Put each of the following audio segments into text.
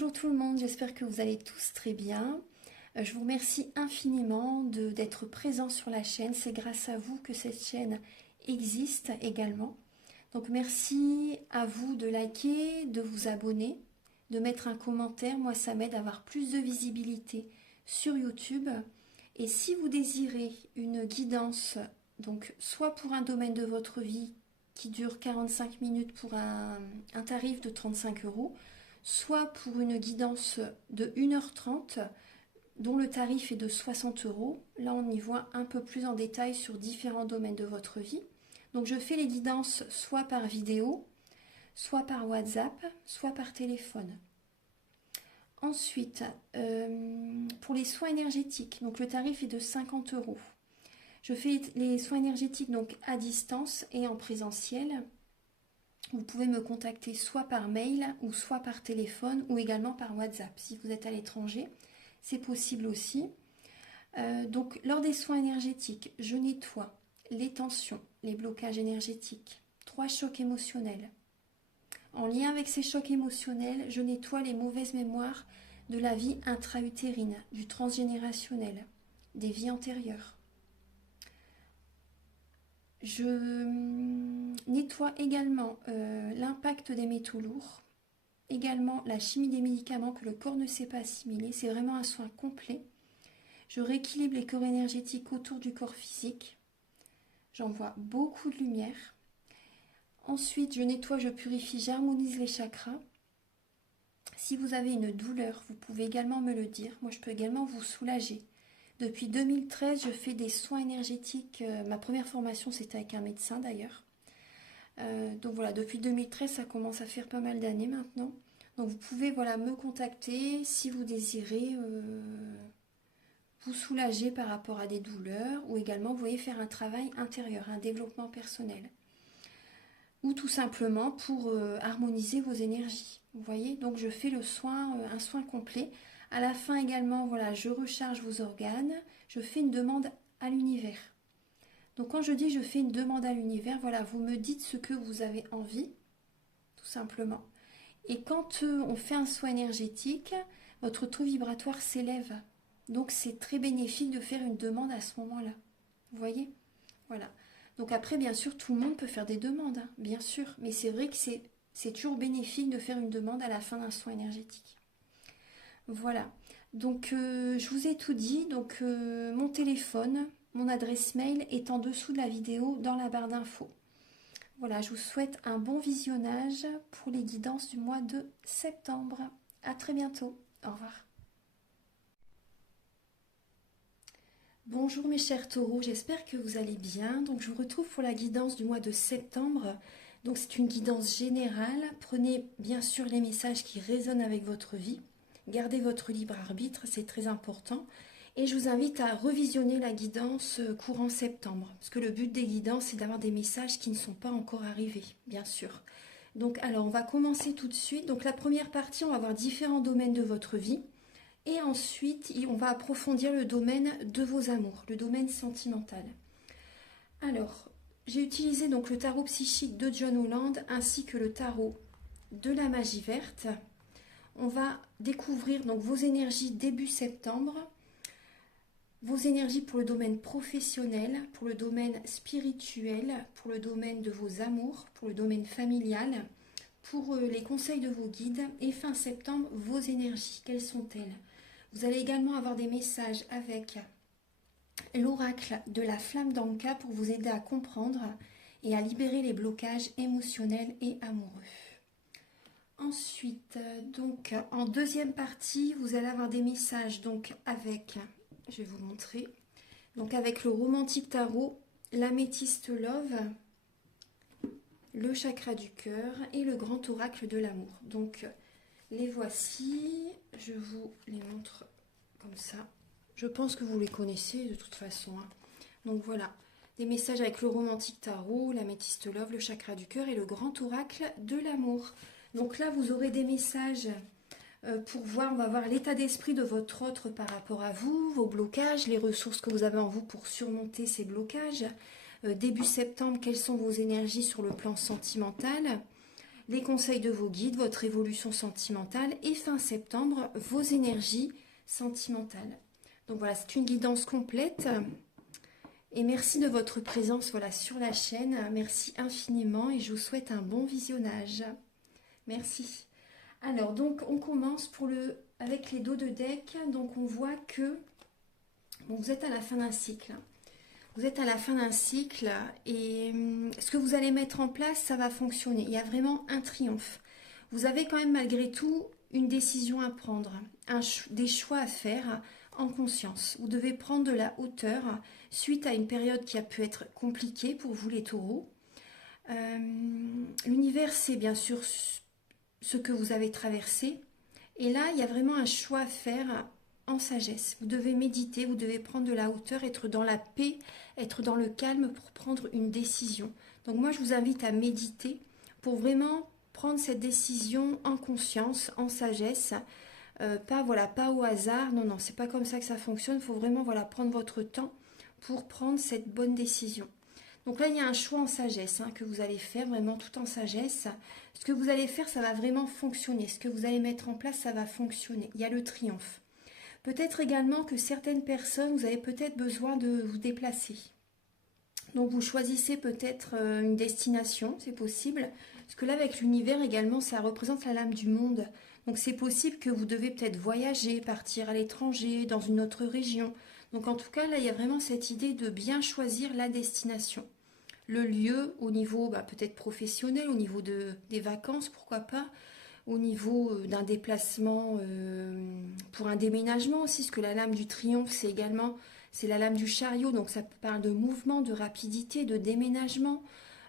Bonjour tout le monde, j'espère que vous allez tous très bien. Je vous remercie infiniment d'être présents sur la chaîne. C'est grâce à vous que cette chaîne existe également. Donc merci à vous de liker, de vous abonner, de mettre un commentaire. Moi, ça m'aide à avoir plus de visibilité sur YouTube. Et si vous désirez une guidance, donc soit pour un domaine de votre vie qui dure 45 minutes pour un tarif de 35 €, soit pour une guidance de 1h30 dont le tarif est de 60 €. Là, on y voit un peu plus en détail sur différents domaines de votre vie. Donc, je fais les guidances soit par vidéo, soit par WhatsApp, soit par téléphone. Ensuite, pour les soins énergétiques, donc le tarif est de 50 €. Je fais les soins énergétiques donc à distance et en présentiel. Vous pouvez me contacter soit par mail ou soit par téléphone ou également par WhatsApp. Si vous êtes à l'étranger, c'est possible aussi. Donc lors des soins énergétiques, je nettoie les tensions, les blocages énergétiques, 3 chocs émotionnels. En lien avec ces chocs émotionnels, je nettoie les mauvaises mémoires de la vie intra-utérine, du transgénérationnel, des vies antérieures. Je nettoie également l'impact des métaux lourds, également la chimie des médicaments que le corps ne sait pas assimiler. C'est vraiment un soin complet. Je rééquilibre les corps énergétiques autour du corps physique. J'envoie beaucoup de lumière. Ensuite, je nettoie, je purifie, j'harmonise les chakras. Si vous avez une douleur, vous pouvez également me le dire. Moi, je peux également vous soulager. Depuis 2013, je fais des soins énergétiques. Ma première formation, c'était avec un médecin d'ailleurs. Donc voilà, depuis 2013, ça commence à faire pas mal d'années maintenant. Donc vous pouvez me contacter si vous désirez vous soulager par rapport à des douleurs ou également vous voyez faire un travail intérieur, un développement personnel. Ou tout simplement pour harmoniser vos énergies. Vous voyez, donc je fais le soin, un soin complet. À la fin également, voilà, je recharge vos organes, je fais une demande à l'univers. Donc quand je dis je fais une demande à l'univers, voilà, vous me dites ce que vous avez envie, tout simplement. Et quand on fait un soin énergétique, votre taux vibratoire s'élève. Donc c'est très bénéfique de faire une demande à ce moment-là. Vous voyez? Voilà. Donc après, bien sûr, tout le monde peut faire des demandes, hein, bien sûr. Mais c'est vrai que c'est toujours bénéfique de faire une demande à la fin d'un soin énergétique. Voilà, donc je vous ai tout dit, donc mon téléphone, mon adresse mail est en dessous de la vidéo dans la barre d'infos. Voilà, je vous souhaite un bon visionnage pour les guidances du mois de septembre. À très bientôt, au revoir. Bonjour mes chers taureaux, j'espère que vous allez bien. Donc je vous retrouve pour la guidance du mois de septembre. Donc c'est une guidance générale. Prenez bien sûr les messages qui résonnent avec votre vie. Gardez votre libre arbitre, c'est très important. Et je vous invite à revisionner la guidance courant septembre. Parce que le but des guidances, c'est d'avoir des messages qui ne sont pas encore arrivés, bien sûr. Donc alors, on va commencer tout de suite. Donc la première partie, on va voir différents domaines de votre vie. Et ensuite, on va approfondir le domaine de vos amours, le domaine sentimental. Alors, j'ai utilisé donc le tarot psychique de John Holland ainsi que le tarot de la magie verte. On va découvrir donc vos énergies début septembre, vos énergies pour le domaine professionnel, pour le domaine spirituel, pour le domaine de vos amours, pour le domaine familial, pour les conseils de vos guides et fin septembre, vos énergies, quelles sont-elles? Vous allez également avoir des messages avec l'oracle de la flamme d'Anka pour vous aider à comprendre et à libérer les blocages émotionnels et amoureux. Ensuite, donc en deuxième partie, vous allez avoir des messages donc avec, je vais vous montrer, donc avec le romantique tarot, l'améthyste love, le chakra du cœur et le grand oracle de l'amour. Donc les voici, je vous les montre comme ça. Je pense que vous les connaissez de toute façon, hein. Donc voilà, des messages avec le romantique tarot, l'améthyste love, le chakra du cœur et le grand oracle de l'amour. Donc là, vous aurez des messages pour voir, on va voir l'état d'esprit de votre autre par rapport à vous, vos blocages, les ressources que vous avez en vous pour surmonter ces blocages. Début septembre, quelles sont vos énergies sur le plan sentimental? les conseils de vos guides, votre évolution sentimentale et fin septembre, vos énergies sentimentales. Donc voilà, c'est une guidance complète. Et merci de votre présence voilà, sur la chaîne. Merci infiniment et je vous souhaite un bon visionnage. Merci. Alors, donc, on commence avec les dos de deck. Donc, on voit que bon, vous êtes à la fin d'un cycle. Vous êtes à la fin d'un cycle et ce que vous allez mettre en place, ça va fonctionner. Il y a vraiment un triomphe. Vous avez quand même malgré tout une décision à prendre, des choix à faire en conscience. Vous devez prendre de la hauteur suite à une période qui a pu être compliquée pour vous les taureaux. L'univers, c'est bien sûr ce que vous avez traversé. Et là, il y a vraiment un choix à faire en sagesse. Vous devez méditer, vous devez prendre de la hauteur, être dans la paix, être dans le calme pour prendre une décision. Donc moi, je vous invite à méditer pour vraiment prendre cette décision en conscience, en sagesse. Pas au hasard. Non, non, c'est pas comme ça que ça fonctionne. Il faut vraiment prendre votre temps pour prendre cette bonne décision. Donc là, il y a un choix en sagesse que vous allez faire, vraiment tout en sagesse. Ce que vous allez faire, ça va vraiment fonctionner. Ce que vous allez mettre en place, ça va fonctionner. Il y a le triomphe. Peut-être également que certaines personnes, vous avez peut-être besoin de vous déplacer. Donc vous choisissez peut-être une destination, c'est possible. Parce que là, avec l'univers également, ça représente la lame du monde. Donc c'est possible que vous devez peut-être voyager, partir à l'étranger, dans une autre région. Donc en tout cas, là, il y a vraiment cette idée de bien choisir la destination. Le lieu au niveau peut-être professionnel, au niveau des vacances, pourquoi pas. Au niveau d'un déplacement pour un déménagement aussi, parce que la lame du triomphe, c'est la lame du chariot. Donc ça parle de mouvement, de rapidité, de déménagement,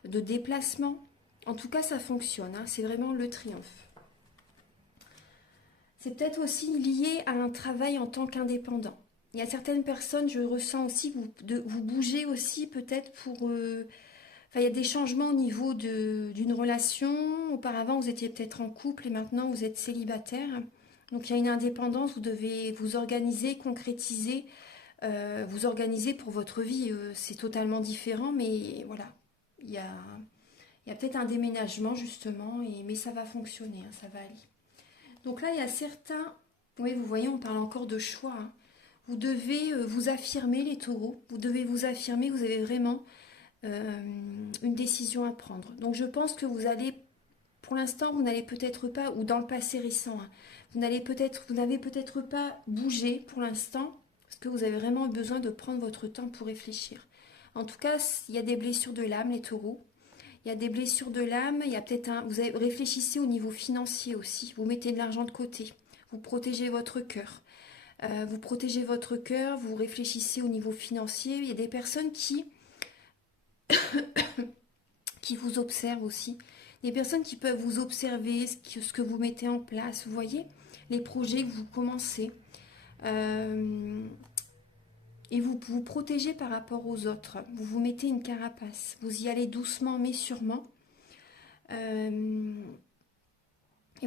de déplacement. En tout cas, ça fonctionne. C'est vraiment le triomphe. C'est peut-être aussi lié à un travail en tant qu'indépendant. Il y a certaines personnes, je ressens aussi, vous bougez aussi peut-être pour... il y a des changements au niveau d'une relation. Auparavant, vous étiez peut-être en couple et maintenant, vous êtes célibataire. Donc, il y a une indépendance. Vous devez vous organiser, concrétiser, vous organiser pour votre vie. C'est totalement différent, mais voilà. Il y a peut-être un déménagement, justement, mais ça va fonctionner, ça va aller. Donc là, il y a certains... Oui, vous voyez, on parle encore de choix. Vous devez vous affirmer, les taureaux. Vous devez vous affirmer, vous avez vraiment une décision à prendre. Donc je pense que vous allez, pour l'instant, vous n'allez peut-être pas, ou dans le passé récent, vous n'avez peut-être pas bougé pour l'instant, parce que vous avez vraiment besoin de prendre votre temps pour réfléchir. En tout cas, il y a des blessures de l'âme, les taureaux. Il y a des blessures de l'âme, il y a peut-être réfléchissez au niveau financier aussi. Vous mettez de l'argent de côté. Vous protégez votre cœur. Vous réfléchissez au niveau financier. Il y a des personnes qui vous observent aussi. Des personnes qui peuvent vous observer, ce que vous mettez en place. Vous voyez, les projets que vous commencez. Et vous vous protégez par rapport aux autres. Vous vous mettez une carapace. Vous y allez doucement mais sûrement. Et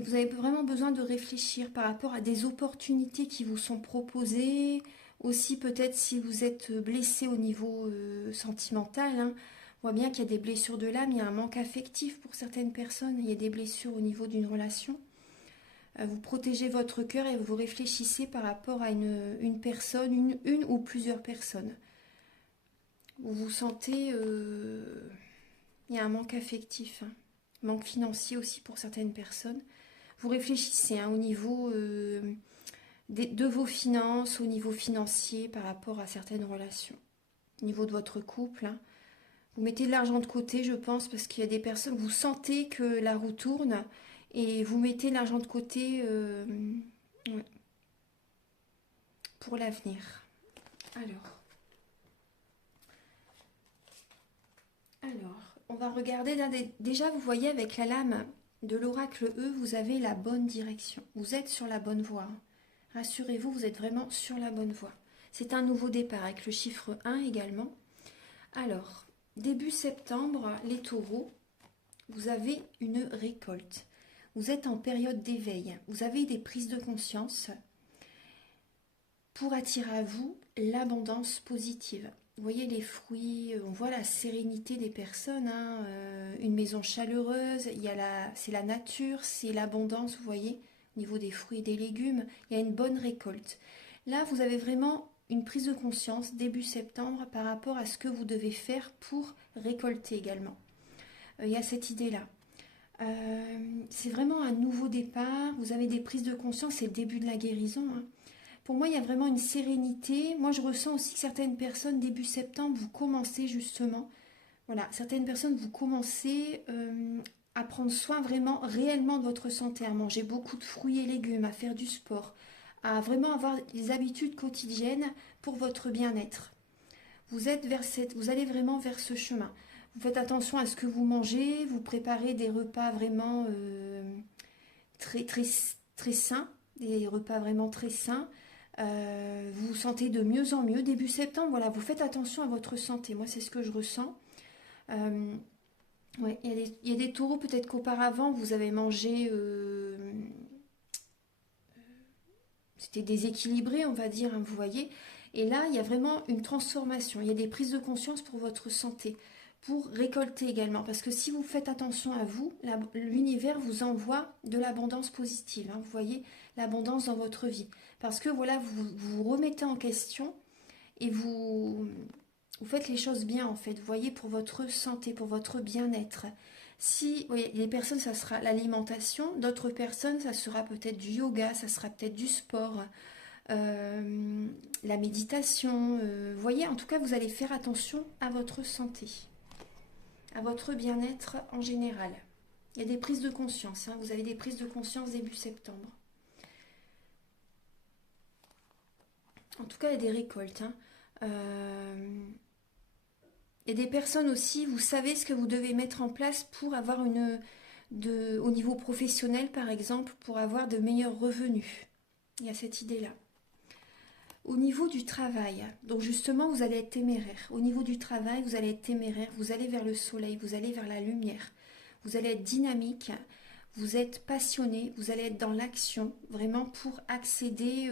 vous avez vraiment besoin de réfléchir par rapport à des opportunités qui vous sont proposées. Aussi peut-être si vous êtes blessé au niveau sentimental. On voit bien qu'il y a des blessures de l'âme. Il y a un manque affectif pour certaines personnes. Il y a des blessures au niveau d'une relation. Vous protégez votre cœur et vous réfléchissez par rapport à une personne, une ou plusieurs personnes. Vous vous sentez... il y a un manque affectif, manque financier aussi pour certaines personnes. Vous réfléchissez au niveau de vos finances, au niveau financier par rapport à certaines relations. Au niveau de votre couple, vous mettez de l'argent de côté, je pense, parce qu'il y a des personnes, vous sentez que la roue tourne et vous mettez de l'argent de côté pour l'avenir. Alors, on va regarder, déjà vous voyez avec la lame de l'oracle E, vous avez la bonne direction. Vous êtes sur la bonne voie. Rassurez-vous, vous êtes vraiment sur la bonne voie. C'est un nouveau départ avec le chiffre 1 également. Alors, début septembre, les taureaux, vous avez une récolte. Vous êtes en période d'éveil. Vous avez des prises de conscience pour attirer à vous l'abondance positive. vous voyez les fruits, on voit la sérénité des personnes, hein, une maison chaleureuse, c'est la nature, c'est l'abondance, vous voyez, au niveau des fruits et des légumes, il y a une bonne récolte. Là, vous avez vraiment une prise de conscience début septembre par rapport à ce que vous devez faire pour récolter également. Il y a cette idée-là. C'est vraiment un nouveau départ, vous avez des prises de conscience, c'est le début de la guérison, hein. Pour moi, il y a vraiment une sérénité. Moi, je ressens aussi que certaines personnes, début septembre, vous commencez justement, voilà, certaines personnes, vous commencez à prendre soin vraiment, réellement de votre santé, à manger beaucoup de fruits et légumes, à faire du sport, à vraiment avoir des habitudes quotidiennes pour votre bien-être. Vous allez vraiment vers ce chemin. Vous faites attention à ce que vous mangez, vous préparez des repas vraiment très, très, très sains, des repas vraiment très sains. Vous vous sentez de mieux en mieux. Début septembre, voilà, vous faites attention à votre santé. Moi, c'est ce que je ressens. Ouais, il y a des taureaux, peut-être qu'auparavant, vous avez mangé... c'était déséquilibré, on va dire, hein, vous voyez. Et là, il y a vraiment une transformation. Il y a des prises de conscience pour votre santé, pour récolter également. Parce que si vous faites attention à vous, l'univers vous envoie de l'abondance positive, hein, vous voyez, l'abondance dans votre vie. Parce que voilà, vous vous remettez en question et vous faites les choses bien, en fait. Vous voyez, pour votre santé, pour votre bien-être. Si, vous voyez, les personnes, ça sera l'alimentation. D'autres personnes, ça sera peut-être du yoga, ça sera peut-être du sport, la méditation. Vous voyez, en tout cas, vous allez faire attention à votre santé, à votre bien-être en général. Il y a des prises de conscience, hein. Vous avez des prises de conscience début septembre. En tout cas, il y a des récoltes, hein. Il y a des personnes aussi, vous savez ce que vous devez mettre en place pour avoir au niveau professionnel, par exemple, pour avoir de meilleurs revenus. Il y a cette idée-là. Au niveau du travail, donc justement, vous allez être téméraire. Au niveau du travail, vous allez être téméraire, vous allez vers le soleil, vous allez vers la lumière. Vous allez être dynamique, vous êtes passionné, vous allez être dans l'action, vraiment pour accéder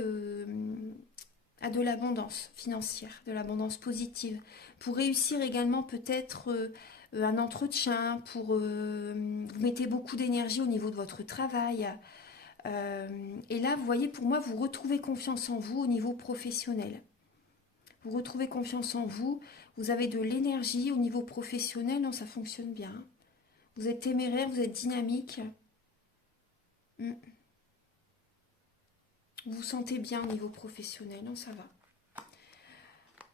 à de l'abondance financière, de l'abondance positive, pour réussir également peut-être un entretien, vous mettez beaucoup d'énergie au niveau de votre travail. Et là, vous voyez, pour moi, vous retrouvez confiance en vous au niveau professionnel. Vous retrouvez confiance en vous, vous avez de l'énergie au niveau professionnel, non, ça fonctionne bien. Vous êtes téméraire, vous êtes dynamique. Vous vous sentez bien au niveau professionnel, non, ça va.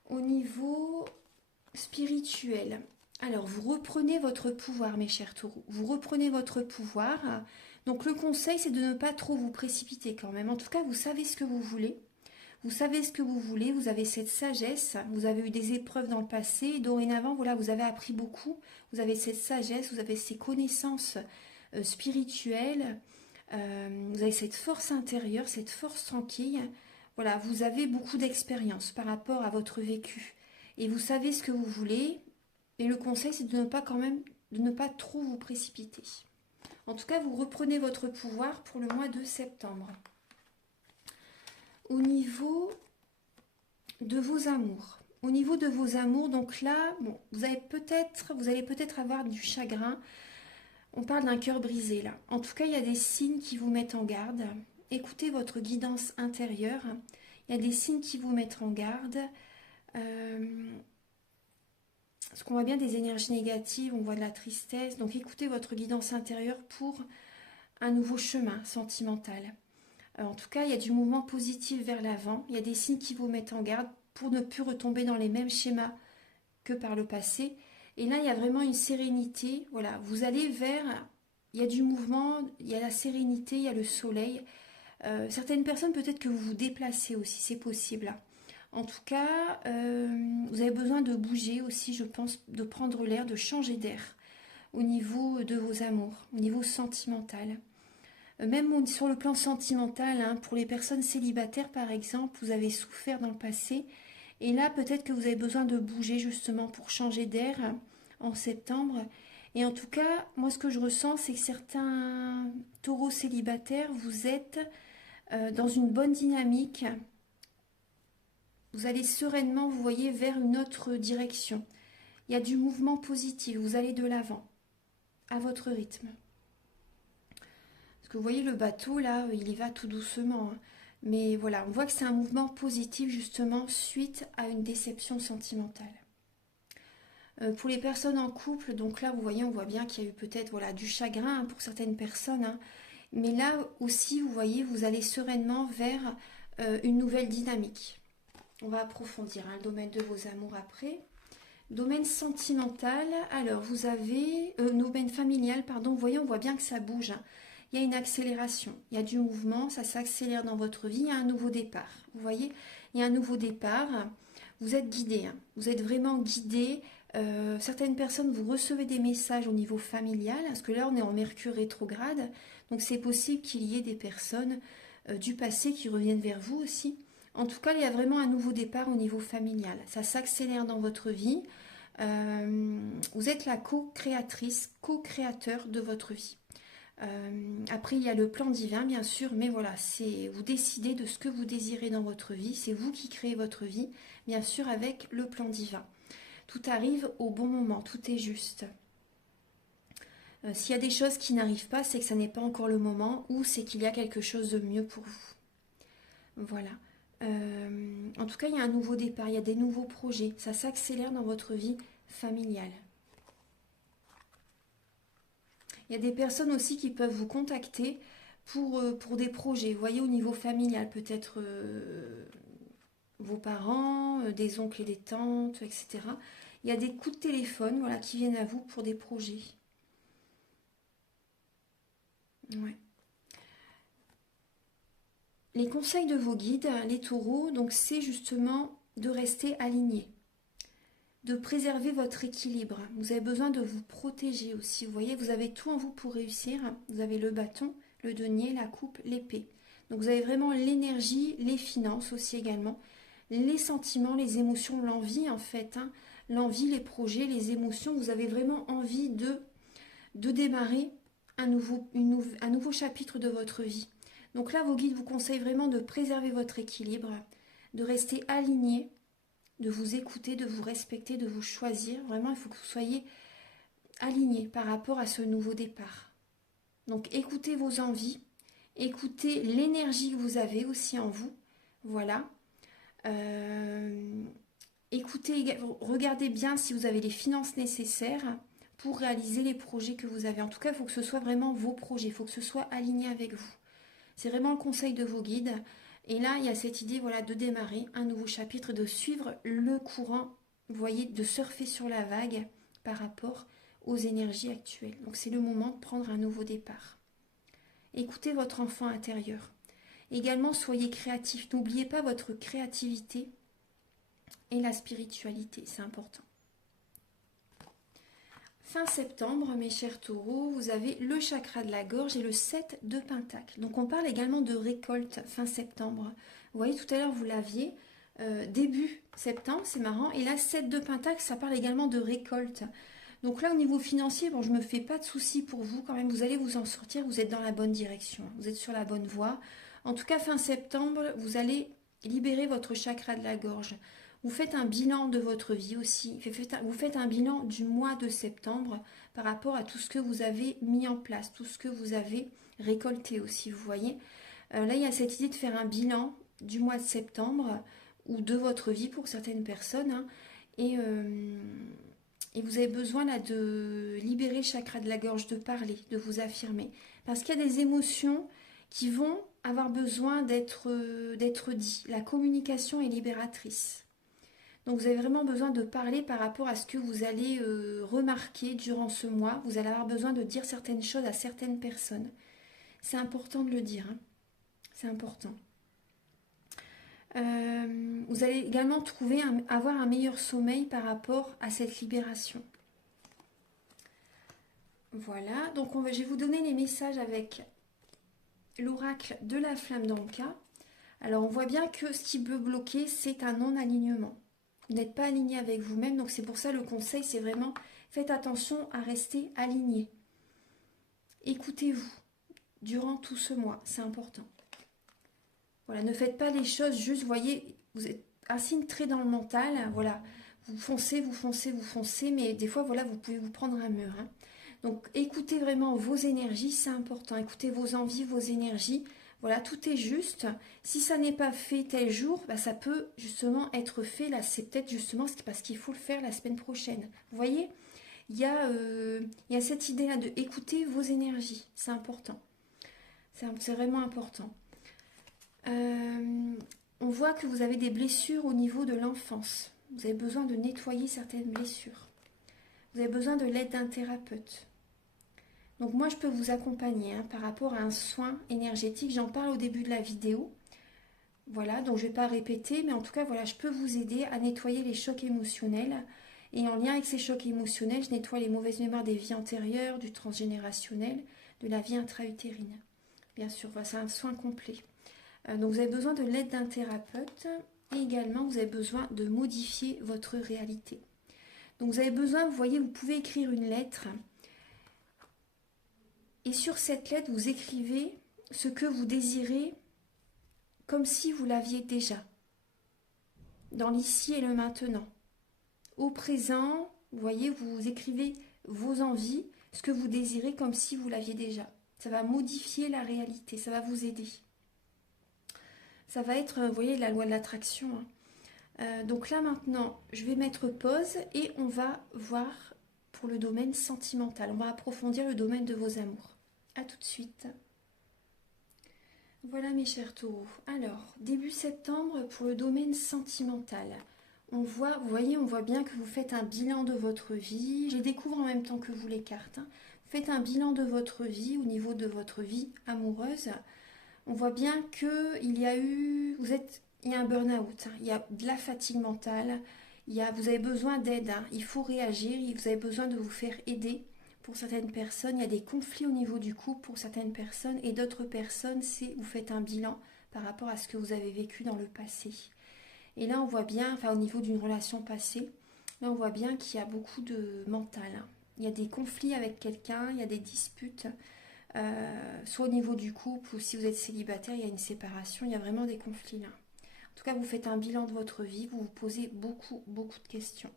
Au niveau spirituel, alors vous reprenez votre pouvoir, mes chers taureaux. Vous reprenez votre pouvoir. Donc le conseil, c'est de ne pas trop vous précipiter quand même. En tout cas, vous savez ce que vous voulez. Vous savez ce que vous voulez, vous avez cette sagesse, vous avez eu des épreuves dans le passé, et dorénavant, voilà, vous avez appris beaucoup, vous avez cette sagesse, vous avez ces connaissances spirituelles, vous avez cette force intérieure, cette force tranquille. Voilà, vous avez beaucoup d'expérience par rapport à votre vécu. Et vous savez ce que vous voulez. Et le conseil, c'est de ne pas trop vous précipiter. En tout cas, vous reprenez votre pouvoir pour le mois de septembre. Au niveau de vos amours. Au niveau de vos amours, donc là, bon, vous allez peut-être avoir du chagrin. On parle d'un cœur brisé là. En tout cas, il y a des signes qui vous mettent en garde. Écoutez votre guidance intérieure. Il y a des signes qui vous mettent en garde. Parce qu'on voit bien des énergies négatives, on voit de la tristesse. Donc écoutez votre guidance intérieure pour un nouveau chemin sentimental. En tout cas, il y a du mouvement positif vers l'avant. Il y a des signes qui vous mettent en garde pour ne plus retomber dans les mêmes schémas que par le passé. Et là, il y a vraiment une sérénité. Voilà, vous allez vers... Il y a du mouvement, il y a la sérénité, il y a le soleil. Certaines personnes, peut-être que vous vous déplacez aussi, c'est possible. En tout cas, vous avez besoin de bouger aussi, je pense, de prendre l'air, de changer d'air au niveau de vos amours, au niveau sentimental. Même sur le plan sentimental, hein, pour les personnes célibataires par exemple, vous avez souffert dans le passé. Et là, peut-être que vous avez besoin de bouger justement pour changer d'air en septembre. Et en tout cas, moi ce que je ressens, c'est que certains taureaux célibataires, vous êtes dans une bonne dynamique. Vous allez sereinement, vous voyez, vers une autre direction. Il y a du mouvement positif, vous allez de l'avant, à votre rythme. Parce que vous voyez le bateau, là, il y va tout doucement. Hein. Mais voilà, on voit que c'est un mouvement positif, justement, suite à une déception sentimentale. Pour les personnes en couple, donc là, vous voyez, on voit bien qu'il y a eu peut-être voilà, du chagrin hein, pour certaines personnes. Hein. Mais là aussi, vous voyez, vous allez sereinement vers une nouvelle dynamique. On va approfondir hein, le domaine de vos amours après. Domaine sentimental, alors vous avez, domaine familial, pardon, vous voyez, on voit bien que ça bouge. Hein. Il y a une accélération, il y a du mouvement, ça s'accélère dans votre vie, il y a un nouveau départ. Vous voyez, il y a un nouveau départ, vous êtes guidé, hein. Vous êtes vraiment guidé. Certaines personnes, vous recevez des messages au niveau familial, parce que là on est en Mercure rétrograde, donc c'est possible qu'il y ait des personnes du passé qui reviennent vers vous aussi. En tout cas, il y a vraiment un nouveau départ au niveau familial. Ça s'accélère dans votre vie. Vous êtes la co-créatrice, co-créateur de votre vie. Après, il y a le plan divin, bien sûr, mais voilà, c'est vous décidez de ce que vous désirez dans votre vie. C'est vous qui créez votre vie, bien sûr, avec le plan divin. Tout arrive au bon moment, tout est juste. S'il y a des choses qui n'arrivent pas, c'est que ça n'est pas encore le moment ou c'est qu'il y a quelque chose de mieux pour vous. Voilà. En tout cas, il y a un nouveau départ, il y a des nouveaux projets. Ça s'accélère dans votre vie familiale. Il y a des personnes aussi qui peuvent vous contacter pour des projets. Vous voyez, au niveau familial, peut-être vos parents, des oncles et des tantes, etc. Il y a des coups de téléphone voilà, qui viennent à vous pour des projets. Ouais. Les conseils de vos guides, les taureaux, donc c'est justement de rester aligné, de préserver votre équilibre. Vous avez besoin de vous protéger aussi. Vous voyez, vous avez tout en vous pour réussir. Vous avez le bâton, le denier, la coupe, l'épée. Donc vous avez vraiment l'énergie, les finances aussi également, les sentiments, les émotions, l'envie en fait. Hein. L'envie, les projets, les émotions. Vous avez vraiment envie de démarrer un nouveau chapitre de votre vie. Donc là, vos guides vous conseillent vraiment de préserver votre équilibre, de rester aligné, de vous écouter, de vous respecter, de vous choisir. Vraiment, il faut que vous soyez aligné par rapport à ce nouveau départ. Donc écoutez vos envies, écoutez l'énergie que vous avez aussi en vous. Voilà. Écoutez, regardez bien si vous avez les finances nécessaires pour réaliser les projets que vous avez. En tout cas, il faut que ce soit vraiment vos projets, il faut que ce soit aligné avec vous. C'est vraiment le conseil de vos guides. Et là, il y a cette idée voilà, de démarrer un nouveau chapitre, de suivre le courant, vous voyez, de surfer sur la vague par rapport aux énergies actuelles. Donc c'est le moment de prendre un nouveau départ. Écoutez votre enfant intérieur. Également, soyez créatif. N'oubliez pas votre créativité et la spiritualité, c'est important. Fin septembre, mes chers taureaux, vous avez le chakra de la gorge et le 7 de pentacle. Donc on parle également de récolte fin septembre. Vous voyez, tout à l'heure, vous l'aviez début septembre, c'est marrant. Et là, 7 de pentacle, ça parle également de récolte. Donc là, au niveau financier, bon, je ne me fais pas de soucis pour vous. Quand même, vous allez vous en sortir, vous êtes dans la bonne direction. Vous êtes sur la bonne voie. En tout cas, fin septembre, vous allez libérer votre chakra de la gorge. Vous faites un bilan de votre vie aussi. Vous faites un bilan du mois de septembre par rapport à tout ce que vous avez mis en place, tout ce que vous avez récolté aussi, vous voyez. Là, il y a cette idée de faire un bilan du mois de septembre ou de votre vie pour certaines personnes. Hein, et vous avez besoin là de libérer le chakra de la gorge, de parler, de vous affirmer. Parce qu'il y a des émotions qui vont avoir besoin d'être dites. La communication est libératrice. Donc vous avez vraiment besoin de parler par rapport à ce que vous allez remarquer durant ce mois. Vous allez avoir besoin de dire certaines choses à certaines personnes. C'est important de le dire. Hein. C'est important. Vous allez également avoir un meilleur sommeil par rapport à cette libération. Voilà. Donc je vais vous donner les messages avec l'oracle de la flamme d'Anka. Alors on voit bien que ce qui peut bloquer, c'est un non-alignement. Vous n'êtes pas aligné avec vous-même, donc c'est pour ça le conseil, c'est vraiment faites attention à rester aligné. Écoutez-vous durant tout ce mois, c'est important. Voilà, ne faites pas les choses juste, voyez, vous êtes un signe très dans le mental, voilà. Vous foncez, vous foncez, vous foncez, mais des fois, voilà, vous pouvez vous prendre un mur. Hein. Donc, écoutez vraiment vos énergies, c'est important. Écoutez vos envies, vos énergies. Voilà, tout est juste. Si ça n'est pas fait tel jour, bah, ça peut justement être fait. Là, c'est peut-être justement parce qu'il faut le faire la semaine prochaine. Vous voyez, il y a cette idée-là de écouter vos énergies. C'est important. C'est vraiment important. On voit que vous avez des blessures au niveau de l'enfance. Vous avez besoin de nettoyer certaines blessures. Vous avez besoin de l'aide d'un thérapeute. Donc moi, je peux vous accompagner hein, par rapport à un soin énergétique. J'en parle au début de la vidéo. Voilà, donc je ne vais pas répéter, mais en tout cas, voilà, je peux vous aider à nettoyer les chocs émotionnels. Et en lien avec ces chocs émotionnels, je nettoie les mauvaises mémoires des vies antérieures, du transgénérationnel, de la vie intra-utérine. Bien sûr, voilà, c'est un soin complet. Donc vous avez besoin de l'aide d'un thérapeute et également vous avez besoin de modifier votre réalité. Donc vous avez besoin, vous voyez, vous pouvez écrire une lettre et sur cette lettre vous écrivez ce que vous désirez comme si vous l'aviez déjà, dans l'ici et le maintenant. Au présent, vous voyez, vous écrivez vos envies, ce que vous désirez comme si vous l'aviez déjà. Ça va modifier la réalité, ça va vous aider. Ça va être, vous voyez, la loi de l'attraction. Hein. Donc là maintenant, je vais mettre pause et on va voir pour le domaine sentimental. On va approfondir le domaine de vos amours. A tout de suite. Voilà mes chers taureaux. Alors, début septembre pour le domaine sentimental. On voit, vous voyez, on voit bien que vous faites un bilan de votre vie. Je découvre en même temps que vous les cartes. Hein. Vous faites un bilan de votre vie au niveau de votre vie amoureuse. On voit bien qu'il y a eu, il y a un burn-out, hein, il y a de la fatigue mentale, vous avez besoin d'aide, hein, il faut réagir, vous avez besoin de vous faire aider pour certaines personnes, il y a des conflits au niveau du couple pour certaines personnes et d'autres personnes, vous faites un bilan par rapport à ce que vous avez vécu dans le passé. Et là on voit bien, enfin au niveau d'une relation passée, là on voit bien qu'il y a beaucoup de mental, hein. Il y a des conflits avec quelqu'un, il y a des disputes. Soit au niveau du couple ou si vous êtes célibataire, il y a une séparation, il y a vraiment des conflits là. En tout cas, vous faites un bilan de votre vie, vous vous posez beaucoup de questions.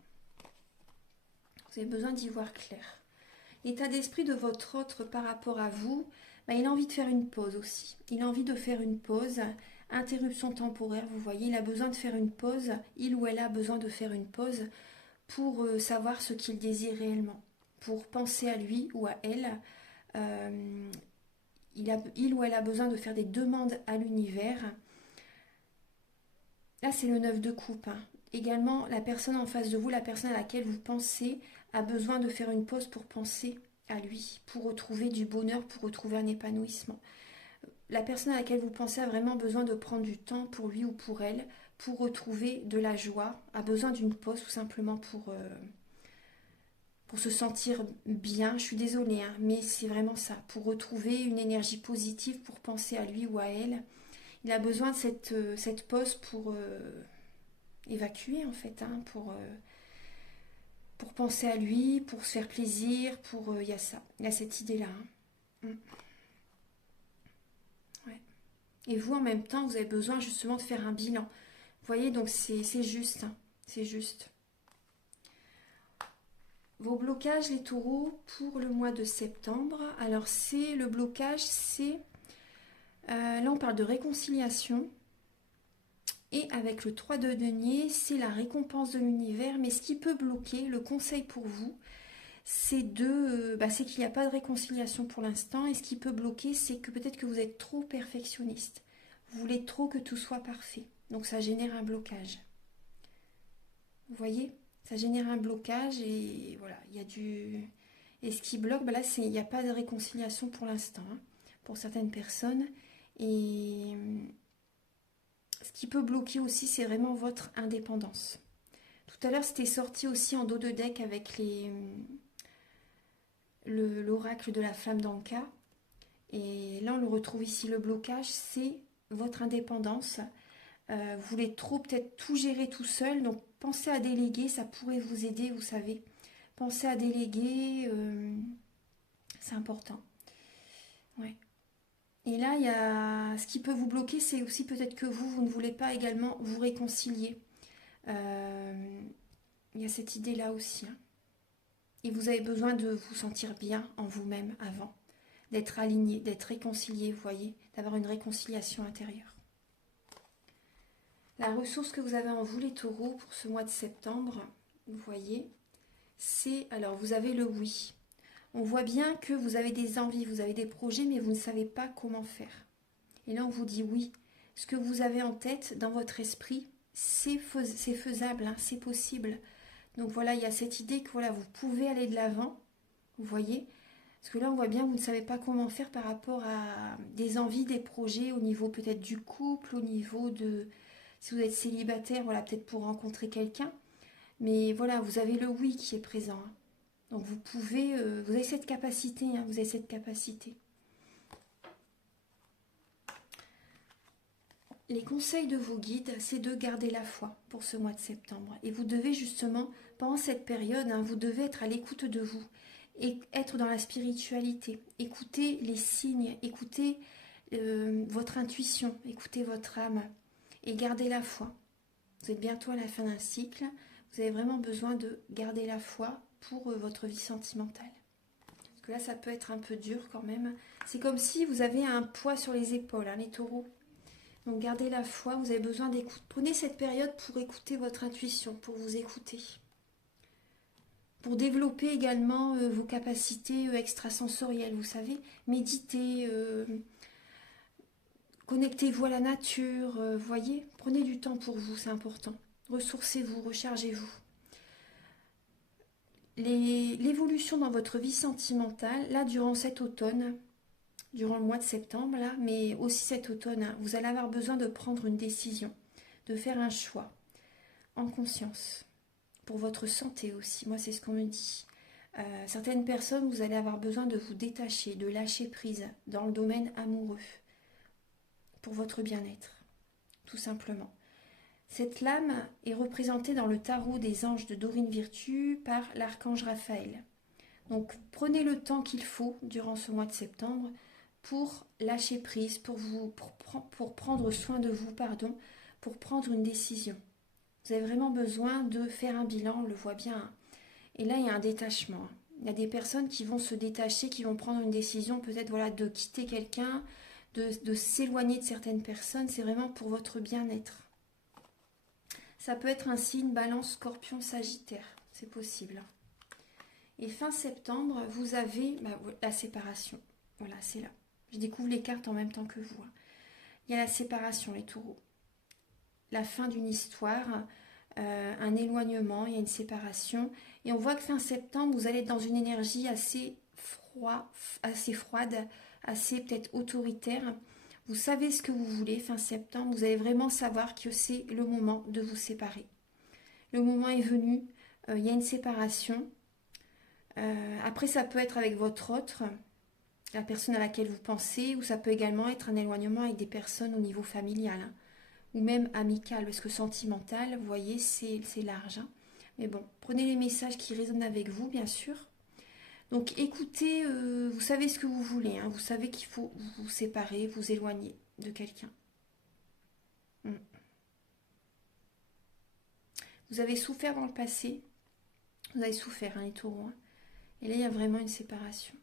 Vous avez besoin d'y voir clair. L'état d'esprit de votre autre par rapport à vous, il a envie de faire une pause aussi. Il a envie de faire une pause, interruption temporaire, vous voyez, il a besoin de faire une pause, il ou elle a besoin de faire une pause pour savoir ce qu'il désire réellement, pour penser à lui ou à elle. Il ou elle a besoin de faire des demandes à l'univers. Là, c'est le 9 de coupe. Hein. Également, la personne en face de vous, la personne à laquelle vous pensez, a besoin de faire une pause pour penser à lui, pour retrouver du bonheur, pour retrouver un épanouissement. La personne à laquelle vous pensez a vraiment besoin de prendre du temps pour lui ou pour elle, pour retrouver de la joie, a besoin d'une pause tout simplement pour se sentir bien, je suis désolée, hein, mais c'est vraiment ça, pour retrouver une énergie positive, pour penser à lui ou à elle. Il a besoin de cette pause pour évacuer en fait, hein, pour penser à lui, pour se faire plaisir, il y a ça, il y a cette idée-là. Hein. Ouais. Et vous, en même temps, vous avez besoin justement de faire un bilan. Vous voyez, donc c'est juste, hein, c'est juste. Vos blocages, les taureaux, pour le mois de septembre. Alors, le blocage, là, on parle de réconciliation. Et avec le 3 de denier, c'est la récompense de l'univers. Mais ce qui peut bloquer, le conseil pour vous, c'est qu'il n'y a pas de réconciliation pour l'instant. Et ce qui peut bloquer, c'est que peut-être que vous êtes trop perfectionniste. Vous voulez trop que tout soit parfait. Donc, ça génère un blocage. Vous voyez ? Ça génère un blocage et voilà, il y a du... Et ce qui bloque, là, il n'y a pas de réconciliation pour l'instant, hein, pour certaines personnes. Et ce qui peut bloquer aussi, c'est vraiment votre indépendance. Tout à l'heure, c'était sorti aussi en dos de deck avec l'oracle de la flamme d'Anka. Et là, on le retrouve ici. Le blocage, c'est votre indépendance. Vous voulez trop peut-être tout gérer tout seul, donc pensez à déléguer, ça pourrait vous aider, vous savez. Pensez à déléguer, c'est important. Ouais. Et là, ce qui peut vous bloquer, c'est aussi peut-être que vous ne voulez pas également vous réconcilier. Il y a cette idée-là aussi, hein. Et vous avez besoin de vous sentir bien en vous-même avant, d'être aligné, d'être réconcilié, vous voyez, d'avoir une réconciliation intérieure. La ressource que vous avez en vous, les taureaux, pour ce mois de septembre, vous voyez, c'est, alors vous avez le oui. On voit bien que vous avez des envies, vous avez des projets, mais vous ne savez pas comment faire. Et là, on vous dit oui. Ce que vous avez en tête, dans votre esprit, c'est faisable, hein, c'est possible. Donc voilà, il y a cette idée que voilà, vous pouvez aller de l'avant, vous voyez. Parce que là, on voit bien que vous ne savez pas comment faire par rapport à des envies, des projets, au niveau peut-être du couple, au niveau de... Si vous êtes célibataire, voilà, peut-être pour rencontrer quelqu'un. Mais voilà, vous avez le oui qui est présent, hein. Donc vous pouvez, vous avez cette capacité, hein, vous avez cette capacité. Les conseils de vos guides, c'est de garder la foi pour ce mois de septembre. Et vous devez justement, pendant cette période, hein, vous devez être à l'écoute de vous. Et être dans la spiritualité. Écoutez les signes, écoutez votre intuition, écoutez votre âme. Et gardez la foi. Vous êtes bientôt à la fin d'un cycle. Vous avez vraiment besoin de garder la foi pour votre vie sentimentale. Parce que là, ça peut être un peu dur quand même. C'est comme si vous avez un poids sur les épaules, hein, les taureaux. Donc gardez la foi, vous avez besoin d'écoute. Prenez cette période pour écouter votre intuition, pour vous écouter. Pour développer également vos capacités extrasensorielles, vous savez. Méditez, connectez-vous à la nature, voyez. Prenez du temps pour vous, c'est important. Ressourcez-vous, rechargez-vous. L'évolution dans votre vie sentimentale, là, durant cet automne, durant le mois de septembre, là, mais aussi cet automne, hein, vous allez avoir besoin de prendre une décision, de faire un choix, en conscience, pour votre santé aussi. Moi, c'est ce qu'on me dit. Certaines personnes, vous allez avoir besoin de vous détacher, de lâcher prise dans le domaine amoureux, pour votre bien-être, tout simplement. Cette lame est représentée dans le tarot des anges de Dorine Virtue par l'archange Raphaël. Donc prenez le temps qu'il faut durant ce mois de septembre pour lâcher prise, pour prendre soin de vous, pardon, pour prendre une décision. Vous avez vraiment besoin de faire un bilan, on le voit bien. Et là, il y a un détachement. Il y a des personnes qui vont se détacher, qui vont prendre une décision, peut-être voilà, de quitter quelqu'un, de s'éloigner de certaines personnes. C'est vraiment pour votre bien-être. Ça peut être un signe Balance, Scorpion, Sagittaire. C'est possible. Et fin septembre, vous avez la séparation. Voilà, c'est là. Je découvre les cartes en même temps que vous. Il y a la séparation, les taureaux. La fin d'une histoire, un éloignement, il y a une séparation. Et on voit que fin septembre, vous allez être dans une énergie assez froide, assez peut-être autoritaire. Vous savez ce que vous voulez fin septembre. Vous allez vraiment savoir que c'est le moment de vous séparer. Le moment est venu. Il y a une séparation. Après, ça peut être avec votre autre, la personne à laquelle vous pensez, ou ça peut également être un éloignement avec des personnes au niveau familial, hein, ou même amical, parce que sentimental, vous voyez, c'est large. Hein. Mais bon, prenez les messages qui résonnent avec vous, bien sûr. Donc écoutez, vous savez ce que vous voulez, hein, vous savez qu'il faut vous séparer, vous éloigner de quelqu'un. Vous avez souffert dans le passé, vous avez souffert, hein, les taureaux, hein. Et là, il y a vraiment une séparation.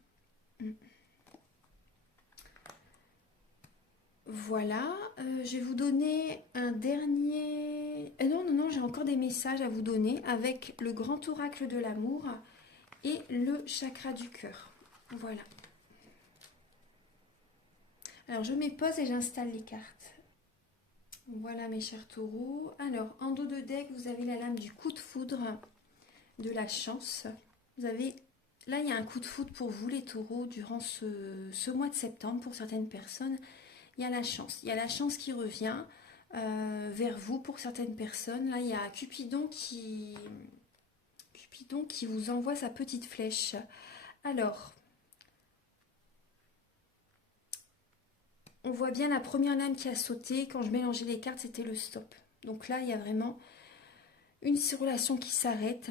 Voilà, je vais vous donner un dernier... non, j'ai encore des messages à vous donner avec le grand oracle de l'amour et le chakra du cœur. Voilà. Alors, je mets pause et j'installe les cartes. Voilà, mes chers taureaux. Alors, en dos de deck, vous avez la lame du coup de foudre, de la chance. Vous avez... Là, il y a un coup de foudre pour vous, les taureaux, durant ce mois de septembre, pour certaines personnes. Il y a la chance. Il y a la chance qui revient vers vous pour certaines personnes. Là, il y a Cupidon qui vous envoie sa petite flèche. Alors, on voit bien la première lame qui a sauté. Quand je mélangeais les cartes, c'était le stop. Donc là, il y a vraiment une relation qui s'arrête.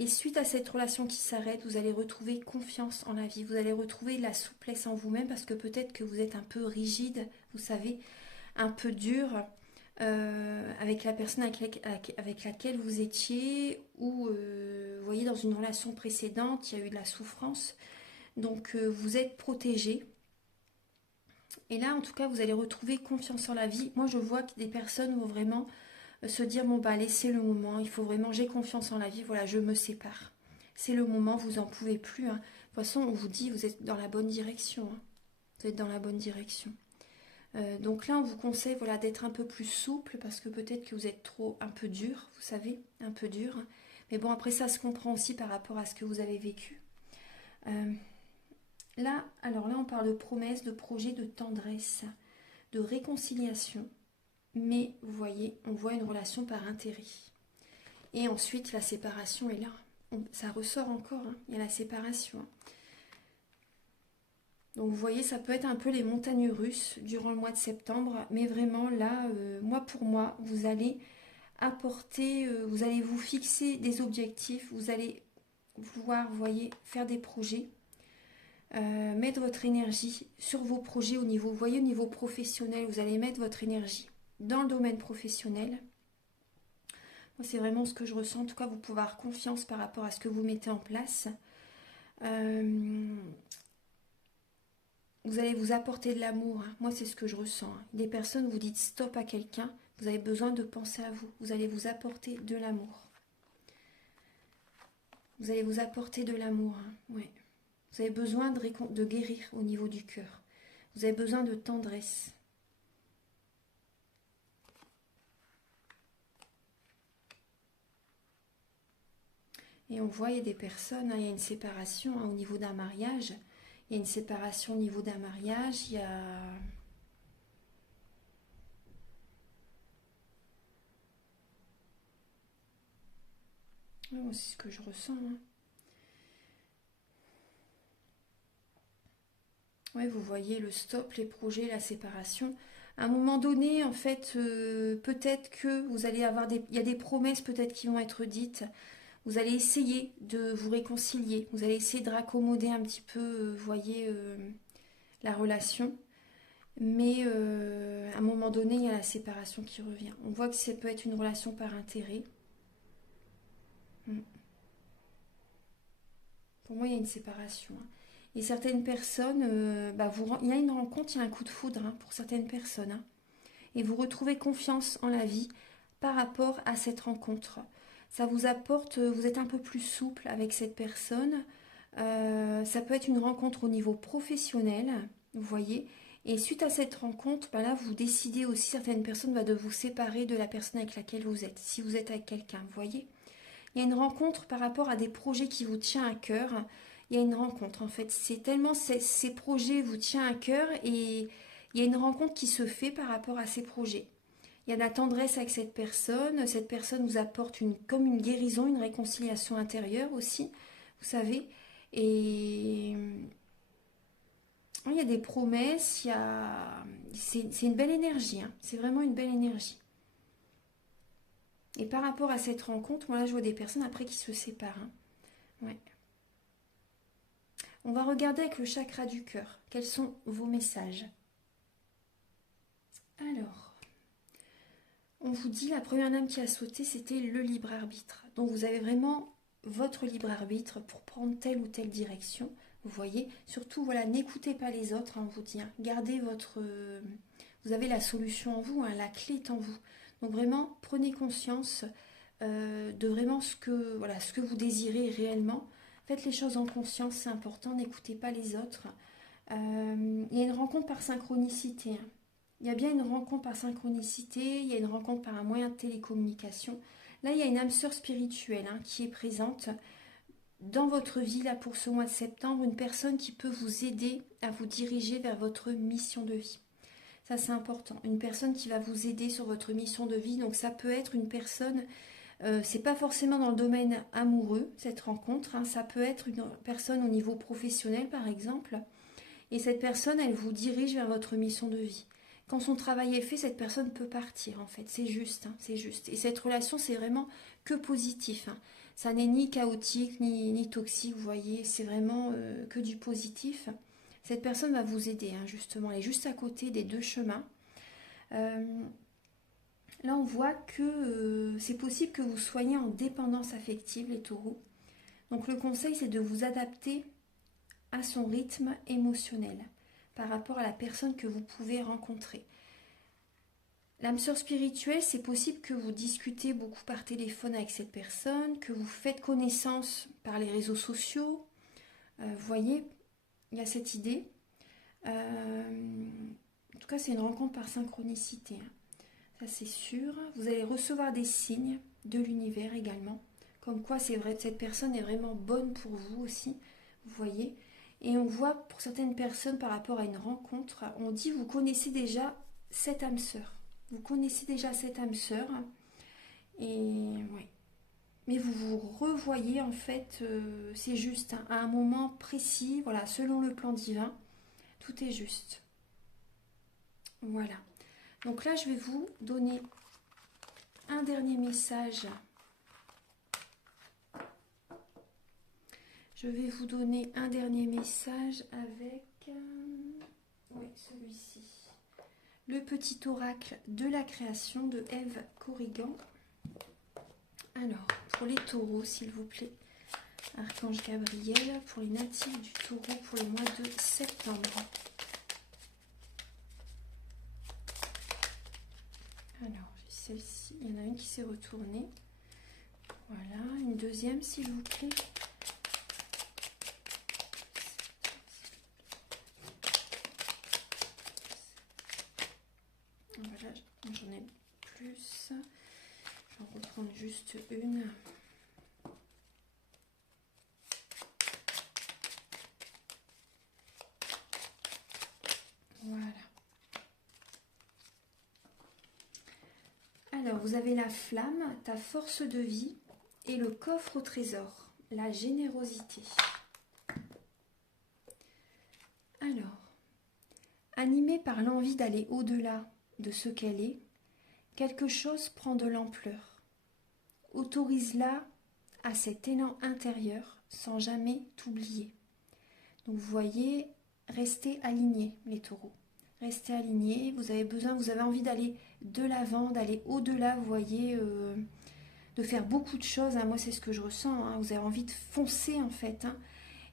Et suite à cette relation qui s'arrête, vous allez retrouver confiance en la vie. Vous allez retrouver la souplesse en vous-même parce que peut-être que vous êtes un peu rigide, vous savez, un peu dur. avec la personne avec laquelle vous étiez, ou vous voyez, dans une relation précédente, il y a eu de la souffrance. Donc vous êtes protégé. Et là, en tout cas, vous allez retrouver confiance en la vie. Moi, je vois que des personnes vont vraiment se dire, bon, bah, laissez le moment, il faut vraiment, j'ai confiance en la vie, voilà, je me sépare. C'est le moment, vous en pouvez plus, hein. De toute façon, on vous dit, vous êtes dans la bonne direction, hein. Vous êtes dans la bonne direction. Donc là, on vous conseille, voilà, d'être un peu plus souple, parce que peut-être que vous êtes trop, un peu dur, vous savez, un peu dur. Mais bon, après, ça se comprend aussi par rapport à ce que vous avez vécu. Euh, Là, alors là, on parle de promesses, de projets, de tendresse, de réconciliation. Mais vous voyez, on voit une relation par intérêt. Et ensuite, la séparation est là. Ça ressort encore, hein. Il y a la séparation, hein. Donc vous voyez, ça peut être un peu les montagnes russes durant le mois de septembre. Mais vraiment, là, mois pour mois, vous allez apporter, vous allez vous fixer des objectifs. Vous allez vouloir, vous voyez, faire des projets. Mettre votre énergie sur vos projets au niveau, vous voyez, au niveau professionnel, vous allez mettre votre énergie dans le domaine professionnel. Moi, c'est vraiment ce que je ressens. En tout cas, vous pouvez avoir confiance par rapport à ce que vous mettez en place. Vous allez vous apporter de l'amour, hein. Moi, c'est ce que je ressens, hein. Des personnes, vous dites stop à quelqu'un, vous avez besoin de penser à vous. Vous allez vous apporter de l'amour. Vous allez vous apporter de l'amour, hein. Ouais. Vous avez besoin de guérir au niveau du cœur. Vous avez besoin de tendresse. Et on voit, il y a des personnes, hein, il y a une séparation, hein, au niveau d'un mariage. Il y a une séparation au niveau d'un mariage. Il y a... Oh, c'est ce que je ressens, hein. Ouais, vous voyez le stop, les projets, la séparation. À un moment donné, en fait, peut-être que vous allez avoir des... Il y a des promesses peut-être qui vont être dites. Vous allez essayer de vous réconcilier. Vous allez essayer de raccommoder un petit peu, vous voyez, la relation. Mais à un moment donné, il y a la séparation qui revient. On voit que ça peut être une relation par intérêt. Mm. Pour moi, il y a une séparation, hein. Et certaines personnes, bah, il y a une rencontre, il y a un coup de foudre, hein, pour certaines personnes, hein. Et vous retrouvez confiance en la vie par rapport à cette rencontre. Ça vous apporte, vous êtes un peu plus souple avec cette personne. Ça peut être une rencontre au niveau professionnel, vous voyez. Et suite à cette rencontre, bah là, vous décidez aussi, certaines personnes, bah, de vous séparer de la personne avec laquelle vous êtes, si vous êtes avec quelqu'un, vous voyez. Il y a une rencontre par rapport à des projets qui vous tiennent à cœur. Il y a une rencontre, en fait. C'est tellement ces projets vous tiennent à cœur, et il y a une rencontre qui se fait par rapport à ces projets. Il y a de la tendresse avec cette personne. Cette personne vous apporte comme une guérison, une réconciliation intérieure aussi, vous savez. Et il y a des promesses, c'est une belle énergie, hein. C'est vraiment une belle énergie. Et par rapport à cette rencontre, moi là je vois des personnes après qui se séparent, hein. Ouais. On va regarder avec le chakra du cœur. Quels sont vos messages? Alors, on vous dit, la première dame qui a sauté, c'était le libre arbitre. Donc vous avez vraiment votre libre arbitre pour prendre telle ou telle direction. Vous voyez, surtout, voilà, n'écoutez pas les autres, hein, on vous dit, hein. Gardez votre... vous avez la solution en vous, hein, la clé est en vous. Donc vraiment, prenez conscience de vraiment voilà, ce que vous désirez réellement. Faites les choses en conscience, c'est important, n'écoutez pas les autres. Il y a une rencontre par synchronicité, hein. Il y a bien une rencontre par synchronicité, il y a une rencontre par un moyen de télécommunication. Là, il y a une âme sœur spirituelle, hein, qui est présente dans votre vie, là, pour ce mois de septembre, une personne qui peut vous aider à vous diriger vers votre mission de vie. Ça, c'est important. Une personne qui va vous aider sur votre mission de vie. Donc, ça peut être une personne, c'est pas forcément dans le domaine amoureux, cette rencontre, hein. Ça peut être une personne au niveau professionnel, par exemple. Et cette personne, elle vous dirige vers votre mission de vie. Quand son travail est fait, cette personne peut partir, en fait. C'est juste, hein, c'est juste. Et cette relation, c'est vraiment que positif, hein. Ça n'est ni chaotique, ni toxique, vous voyez. C'est vraiment que du positif. Cette personne va vous aider, hein, justement. Elle est juste à côté des deux chemins. Là, on voit que c'est possible que vous soyez en dépendance affective, les taureaux. Donc le conseil, c'est de vous adapter à son rythme émotionnel par rapport à la personne que vous pouvez rencontrer. L'âme sœur spirituelle, c'est possible que vous discutez beaucoup par téléphone avec cette personne, que vous faites connaissance par les réseaux sociaux. Vous voyez, il y a cette idée. En tout cas, c'est une rencontre par synchronicité. Ça, c'est sûr. Vous allez recevoir des signes de l'univers également. Comme quoi, c'est vrai, cette personne est vraiment bonne pour vous aussi. Vous voyez. Et on voit pour certaines personnes par rapport à une rencontre, on dit vous connaissez déjà cette âme sœur. Vous connaissez déjà cette âme sœur. Et ouais. Mais vous vous revoyez en fait, c'est juste, hein, à un moment précis, voilà, selon le plan divin, tout est juste. Voilà. Donc là, je vais vous donner un dernier message. Je vais vous donner un dernier message avec oui, celui-ci. Le petit oracle de la création de Ève Corrigan. Alors, pour les taureaux, s'il vous plaît, Archange Gabriel, pour les natifs du taureau pour le mois de septembre. Alors, j'ai celle-ci, il y en a une qui s'est retournée. Voilà, une deuxième, s'il vous plaît. Voilà, j'en ai plus. Je vais en reprendre juste une. Voilà. Alors, vous avez la flamme, ta force de vie et le coffre au trésor, la générosité. Alors, animée par l'envie d'aller au-delà de ce qu'elle est, quelque chose prend de l'ampleur. Autorise-la à cet élan intérieur sans jamais t'oublier. Donc vous voyez, restez alignés les taureaux. Restez alignés, vous avez besoin, vous avez envie d'aller de l'avant, d'aller au-delà, vous voyez, de faire beaucoup de choses. Hein. Moi c'est ce que je ressens, hein. Vous avez envie de foncer en fait. Hein.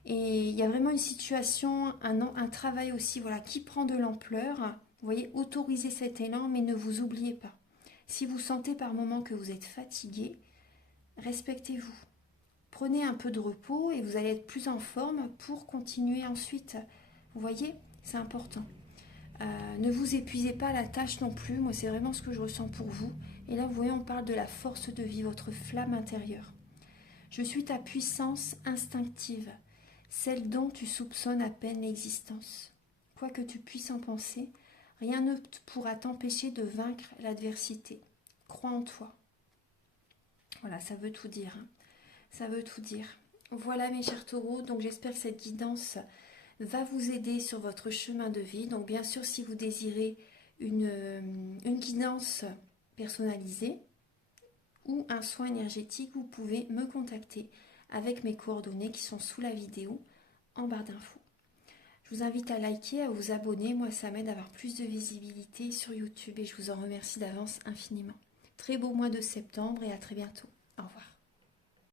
Et il y a vraiment une situation, un travail aussi, voilà, qui prend de l'ampleur. Vous voyez, autorisez cet élan, mais ne vous oubliez pas. Si vous sentez par moment que vous êtes fatigué, respectez-vous. Prenez un peu de repos et vous allez être plus en forme pour continuer ensuite. Vous voyez, c'est important. Ne vous épuisez pas à la tâche non plus. Moi, c'est vraiment ce que je ressens pour vous. Et là, vous voyez, on parle de la force de vie, votre flamme intérieure. Je suis ta puissance instinctive, celle dont tu soupçonnes à peine l'existence. Quoi que tu puisses en penser, rien ne pourra t'empêcher de vaincre l'adversité. Crois en toi. Voilà, ça veut tout dire. Hein. Ça veut tout dire. Voilà mes chers taureaux, donc j'espère que cette guidance va vous aider sur votre chemin de vie. Donc bien sûr, si vous désirez une guidance personnalisée ou un soin énergétique, vous pouvez me contacter avec mes coordonnées qui sont sous la vidéo en barre d'infos. Je vous invite à liker, à vous abonner. Moi, ça m'aide à avoir plus de visibilité sur YouTube et je vous en remercie d'avance infiniment. Très beau mois de septembre et à très bientôt. Au revoir.